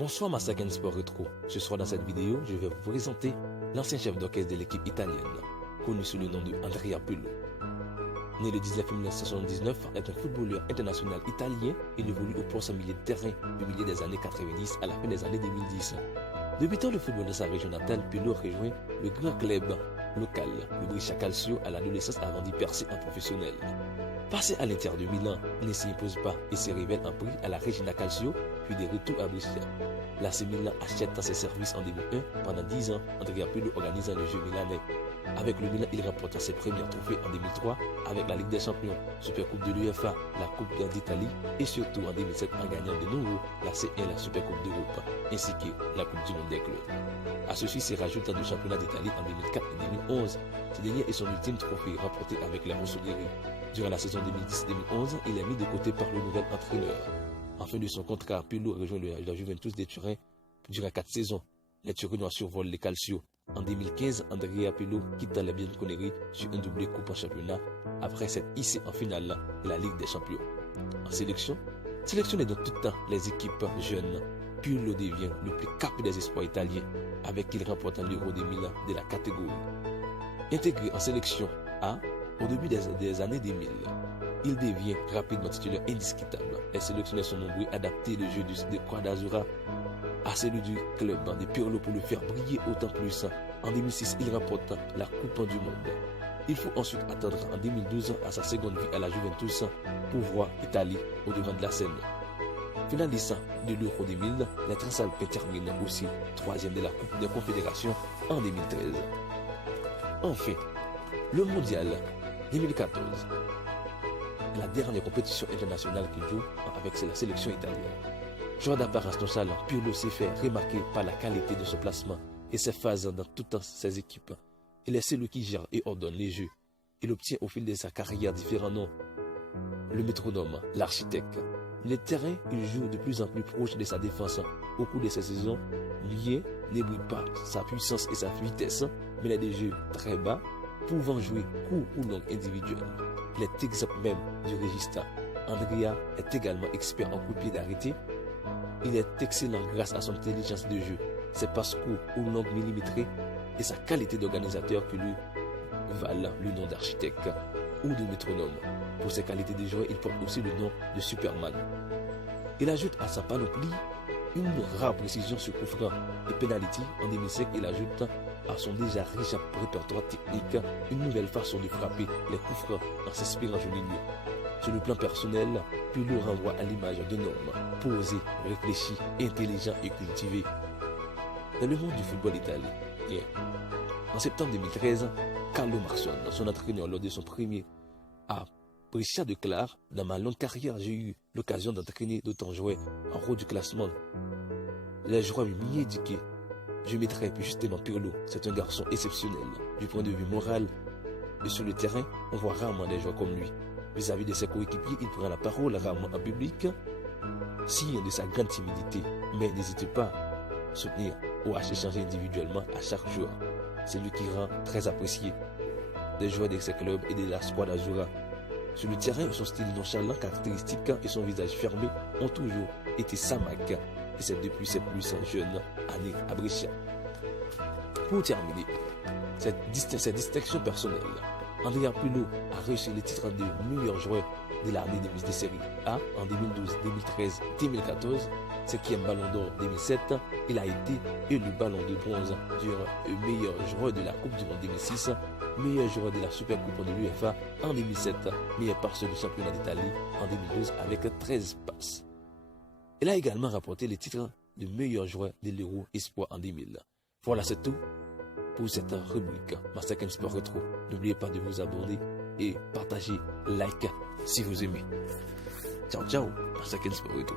Bonsoir Masaken Sport Retro. Ce soir dans cette vidéo, je vais vous présenter l'ancien chef d'orchestre de l'équipe italienne, connu sous le nom de Andrea Pirlo. Né le 19 février 1979, est un footballeur international italien et évolue au poste milieu de terrain du milieu des années 90 à la fin des années 2010. Débutant le football dans sa région natale, Pirlo rejoint le grand club local, le Brescia Calcio, à l'adolescence avant d'y percer en professionnel. Passé à l'Inter de Milan, il ne s'y impose pas et se révèle en prix à la Regina Calcio, puis de retour à Brescia. L'AC Milan achète ses services en 2001. Pendant 10 ans, Andrea Pirlo organise le jeu milanais. Avec le Milan, il remporta ses premiers trophées en 2003 avec la Ligue des Champions, Supercoupe de l'UEFA, la Coupe d'Italie et surtout en 2007 en gagnant de nouveau la C1 et la Supercoupe d'Europe, ainsi que la Coupe du Monde des clubs. À ceci se rajoute le championnat d'Italie en 2004 et 2011. Ce dernier est son ultime trophée remporté avec la Rossoneri. Durant la saison 2010-2011, il est mis de côté par le nouvel entraîneur. En fin de son contrat, Pirlo rejoint la Juventus de Turin durant 4 saisons. Les Turinois survolent les Calcio. En 2015, Andrea Pirlo quitte la Bianconeri sur un doublé coupe en championnat après s'être hissé en finale de la Ligue des Champions. En sélectionné dans tout temps les équipes jeunes, Pirlo devient le plus capé des espoirs italiens, avec qui il remporte l'Euro 2000 de la catégorie. Intégré en sélection A au début des années 2000, il devient rapidement titulaire indiscutable. Les sélectionneurs sont nombreux à adapter le jeu de Quadra Azzurra à celui du club de Pirlo pour le faire briller autant plus. En 2006, il remporte la Coupe du Monde. Il faut ensuite attendre en 2012 à sa seconde vie à la Juventus pour voir l'Italie au devant de la scène. Finaliste de l'Euro 2000, les Transalpins terminent aussi 3e de la Coupe des Confédérations en 2013. Enfin, le Mondial 2014, la dernière compétition internationale qu'il joue avec la sélection italienne. Joueur d'apparence nonchalant, Pirlo s'est fait remarquer par la qualité de son placement et ses phases dans toutes ses équipes. Il est celui qui gère et ordonne les jeux. Il obtient au fil de sa carrière différents noms. Le métronome, l'architecte. Le terrain, il joue de plus en plus proche de sa défense. Au cours de ces saisons, Lié n'éblouit pas sa puissance et sa vitesse, mais il a des jeux très bas, pouvant jouer court ou long individuel. Il est exemple même du régista. Andrea est également expert en coup de pied d'arrêté. Il est excellent grâce à son intelligence de jeu, ses passes courts ou longues millimétrées et sa qualité d'organisateur qui lui valent le nom d'architecte ou de métronome. Pour ses qualités de joueur, il porte aussi le nom de Superman. Il ajoute à sa panoplie une rare précision sur coup franc et penalty. En 2005, il ajoute à son déjà riche répertoire technique une nouvelle façon de frapper les coups francs en s'inspirant Juninho. Sur le plan personnel, Pirlo renvoie à l'image d'un homme posé, réfléchi, intelligent et cultivé. Dans le monde du football italien, en septembre 2013, Carlo Marsone, son entraîneur lors de son premier à Brescia, déclare: dans ma longue carrière, j'ai eu l'occasion d'entraîner d'autant joueurs en haut du classement. Les joueurs m'y éduquaient. Je mettrai plus justement Pirlo. C'est un garçon exceptionnel. Du point de vue moral et sur le terrain, on voit rarement des joueurs comme lui. Vis-à-vis de ses coéquipiers, il prend la parole rarement en public, signe de sa grande timidité, mais n'hésitez pas à soutenir ou à s'échanger individuellement à chaque joueur. C'est lui qui rend très apprécié des joueurs de ses clubs et de la Squadra Azzurra. Sur le terrain, son style nonchalant, caractéristique et son visage fermé ont toujours été sa marque, et c'est depuis ses plus jeunes années à Brescia. Pour terminer, cette distinction personnelle, Andrea Pirlo a reçu le titre de meilleur joueur de l'année de série A en 2012, 2013, 2014, 5e ballon d'or 2007. Il a été élu ballon de bronze durant le meilleur joueur de la Coupe du Monde 2006, meilleur joueur de la Supercoupe de l'UEFA en 2007, meilleur passeur du championnat d'Italie en 2012 avec 13 passes. Il a également remporté le titre de meilleur joueur de l'Euro Espoir en 2000. Voilà, c'est tout pour cette rubrique Masaken Sport Retro. N'oubliez pas de vous abonner et partager, like si vous aimez. Ciao ciao, Masaken Sport Retro.